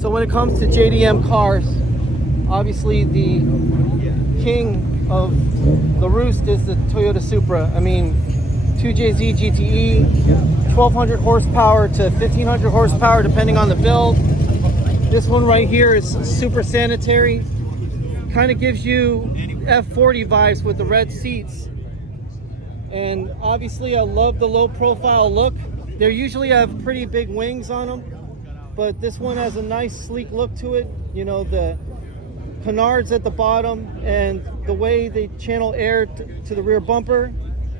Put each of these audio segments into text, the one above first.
So when it comes to JDM cars, obviously the king of the roost is the Toyota Supra. I mean, 2JZ GTE, 1200 horsepower to 1500 horsepower depending on the build. This one right here is super sanitary. Kind of gives you F40 vibes with the red seats. And obviously I love the low profile look. They usually have pretty big wings on them, but this one has a nice sleek look to it. You know, the canards at the bottom and the way they channel air to the rear bumper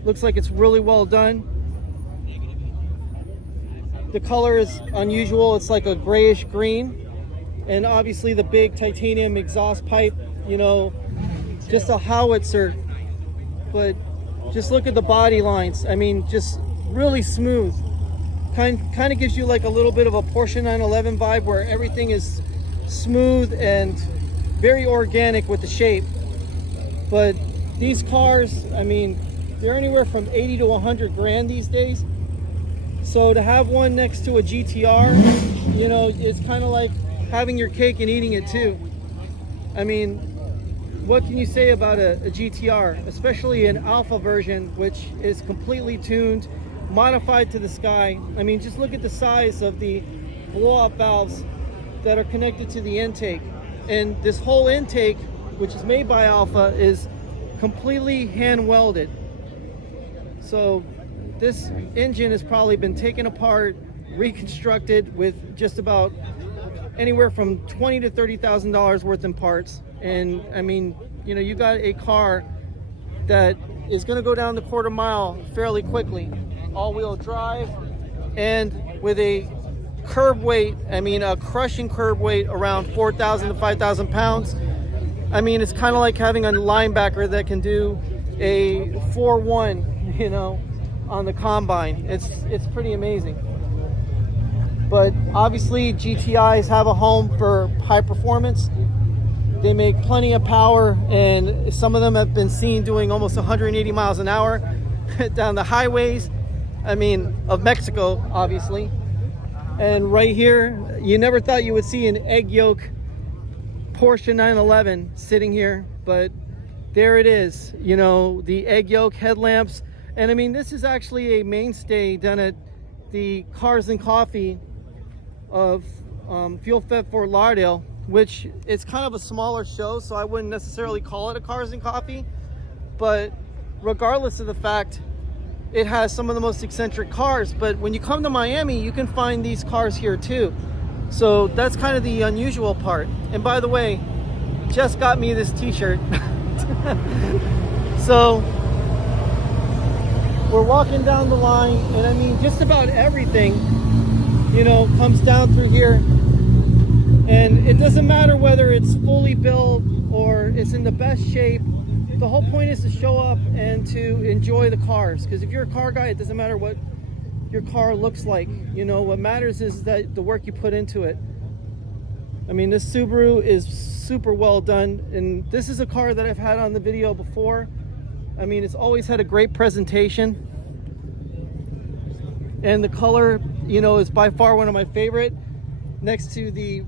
looks like it's really well done. The color is unusual. It's like a grayish green, and obviously the big titanium exhaust pipe, you know, just a howitzer. But just look at the body lines. I mean, just really smooth. Kind of gives you like a little bit of a Porsche 911 vibe, where everything is smooth and very organic with the shape. But these cars, I mean, they're anywhere from 80 to 100 grand these days. So to have one next to a GTR, you know, it's kind of like having your cake and eating it too. I mean, what can you say about a GTR, especially an alpha version, which is completely tuned, modified to the sky? I mean, just look at the size of the blow-off valves that are connected to the intake. And this whole intake, which is made by Alpha, is completely hand welded. So this engine has probably been taken apart, reconstructed with just about anywhere from $20,000 to $30,000 worth in parts. And I mean, you know, you got a car that is going to go down the quarter mile fairly quickly, all-wheel drive, and with a curb weight, I mean a crushing curb weight around 4,000 to 5,000 pounds. I mean, it's kind of like having a linebacker that can do a 4.1, you know, on the combine. It's pretty amazing. But obviously GTIs have a home for high performance. They make plenty of power, and some of them have been seen doing almost 180 miles an hour down the highways, I mean, of Mexico, obviously. And right here, you never thought you would see an egg yolk Porsche 911 sitting here, but there it is, you know, the egg yolk headlamps. And I mean, this is actually a mainstay down at the Cars and Coffee of Fuel Fed Fort Lauderdale, which is kind of a smaller show, so I wouldn't necessarily call it a Cars and Coffee. But regardless of the fact, it has some of the most eccentric cars. But when you come to Miami, you can find these cars here too. So that's kind of the unusual part. And by the way, just got me this t-shirt. So we're walking down the line, and I mean, just about everything, you know, comes down through here. And it doesn't matter whether it's fully built or it's in the best shape. The whole point is to show up and to enjoy the cars. Because if you're a car guy, it doesn't matter what your car looks like. You know, what matters is that the work you put into it. I mean, this Subaru is super well done. And this is a car that I've had on the video before. I mean, it's always had a great presentation. And the color, you know, is by far one of my favorite. Next to the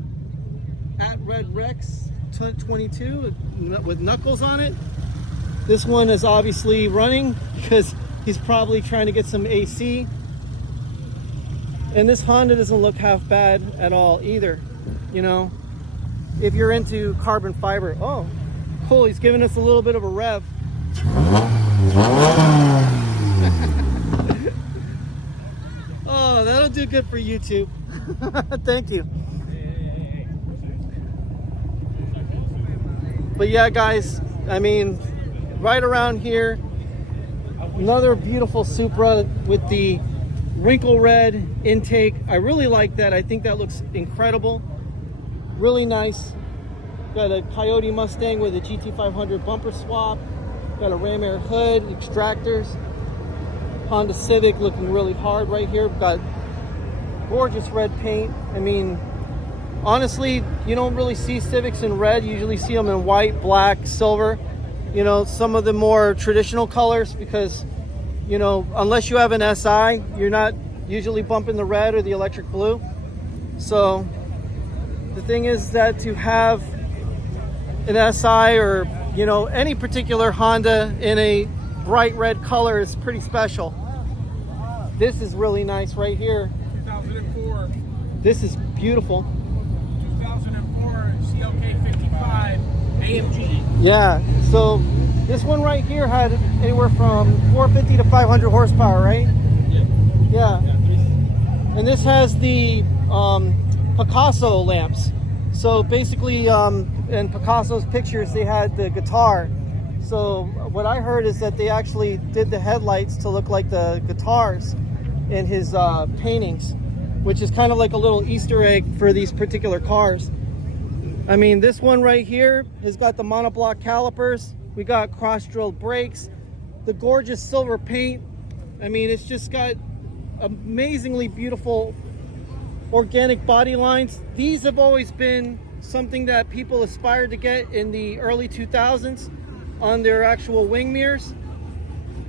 Red Rex 22 with knuckles on it. This one is obviously running because he's probably trying to get some AC. And this Honda doesn't look half bad at all either, you know, if you're into carbon fiber. Oh, cool, he's giving us a little bit of a rev. Oh, that'll do good for YouTube. Thank you. But yeah, guys, I mean, right around here, another beautiful Supra with the wrinkle red intake. I really like that. I think that looks incredible. Really nice. Got a Coyote Mustang with a GT500 bumper swap. Got a Ram Air hood, extractors. Honda Civic looking really hard right here. Got gorgeous red paint. I mean, honestly, you don't really see Civics in red. You usually see them in white, black, silver. You know, some of the more traditional colors, because, you know, unless you have an SI, you're not usually bumping the red or the electric blue. So the thing is that to have an SI or, you know, any particular Honda in a bright red color is pretty special. This is really nice right here. 2004. This is beautiful. 2004 CLK 55 AMG. Yeah, so this one right here had anywhere from 450 to 500 horsepower, right? Yeah. And this has the Picasso lamps. So basically, in Picasso's pictures, they had the guitar. So what I heard is that they actually did the headlights to look like the guitars in his paintings, which is kind of like a little Easter egg for these particular cars. I mean, this one right here has got the monoblock calipers. We got cross-drilled brakes, the gorgeous silver paint. I mean, it's just got amazingly beautiful organic body lines. These have always been something that people aspired to get in the early 2000s on their actual wing mirrors.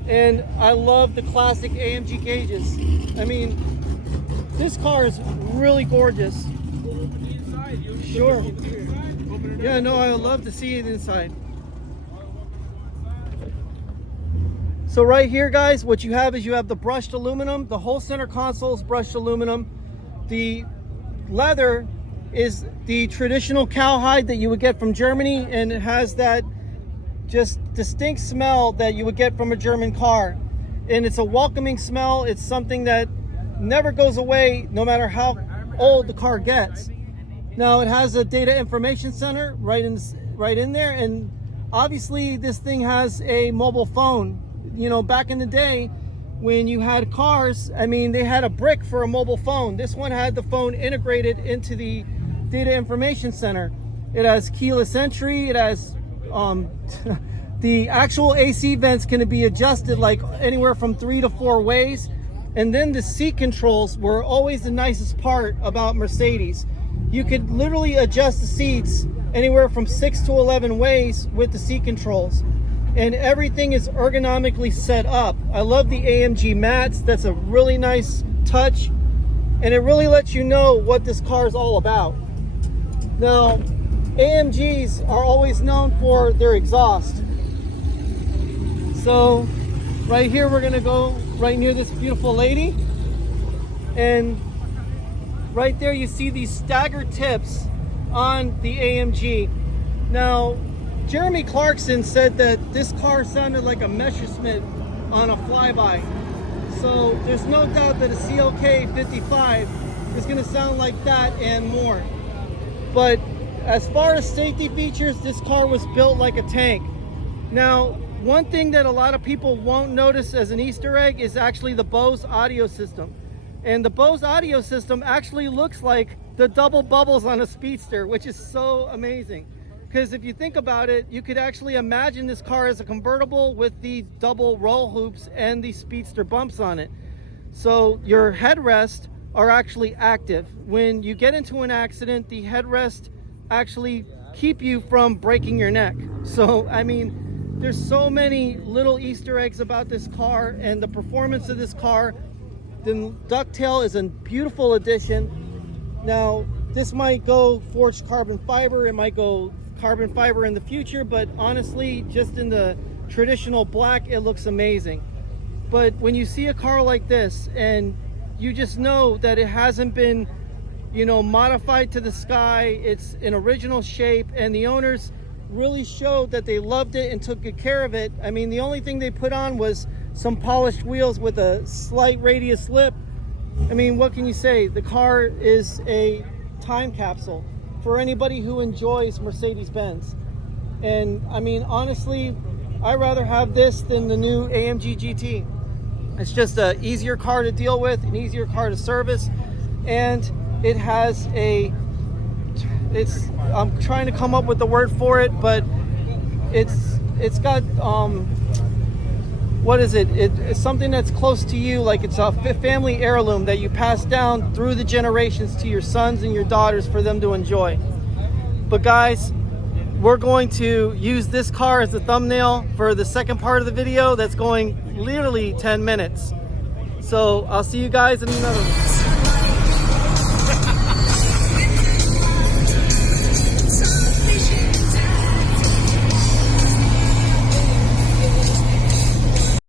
And I love the classic AMG gauges. I mean, this car is really gorgeous. Sure. Yeah, no, I would love to see it inside. So right here, guys, what you have is you have the brushed aluminum. The whole center console is brushed aluminum. The leather is the traditional cowhide that you would get from Germany, and it has that just distinct smell that you would get from a German car. And it's a welcoming smell. It's something that never goes away no matter how old the car gets. Now it has a data information center right in there, and obviously this thing has a mobile phone. You know, back in the day when you had cars, I mean, they had a brick for a mobile phone. This one had the phone integrated into the data information center. It has keyless entry. It has the actual AC vents can be adjusted like anywhere from 3 to 4 ways. And then the seat controls were always the nicest part about Mercedes. You could literally adjust the seats anywhere from 6 to 11 ways with the seat controls. And everything is ergonomically set up. I love the AMG mats. That's a really nice touch. And it really lets you know what this car is all about. Now, AMGs are always known for their exhaust. So right here, we're gonna go right near this beautiful lady. And right there, you see these staggered tips on the AMG. Now, Jeremy Clarkson said that this car sounded like a Messerschmitt on a flyby. So there's no doubt that a CLK 55 is going to sound like that and more. But as far as safety features, this car was built like a tank. Now, one thing that a lot of people won't notice as an Easter egg is actually the Bose audio system. And the Bose audio system actually looks like the double bubbles on a Speedster, which is so amazing. Because if you think about it, you could actually imagine this car as a convertible with the double roll hoops and the Speedster bumps on it. So your headrests are actually active. When you get into an accident, the headrest actually keep you from breaking your neck. So, I mean, there's so many little Easter eggs about this car and the performance of this car. The ducktail is a beautiful addition. Now, this might go forged carbon fiber, it might go carbon fiber in the future, but honestly, just in the traditional black, it looks amazing. But when you see a car like this and you just know that it hasn't been, you know, modified to the sky, it's an original shape, and the owners really showed that they loved it and took good care of it. I mean, the only thing they put on was some polished wheels with a slight radius lip. I mean, what can you say? The car is a time capsule for anybody who enjoys Mercedes-Benz. And I mean, honestly, I'd rather have this than the new AMG GT. It's just an easier car to deal with, an easier car to service, and it has I'm trying to come up with the word for it, but it's got what is it? It's something that's close to you, like it's a family heirloom that you pass down through the generations to your sons and your daughters for them to enjoy. But guys, we're going to use this car as the thumbnail for the second part of the video that's going literally 10 minutes. So I'll see you guys in another one.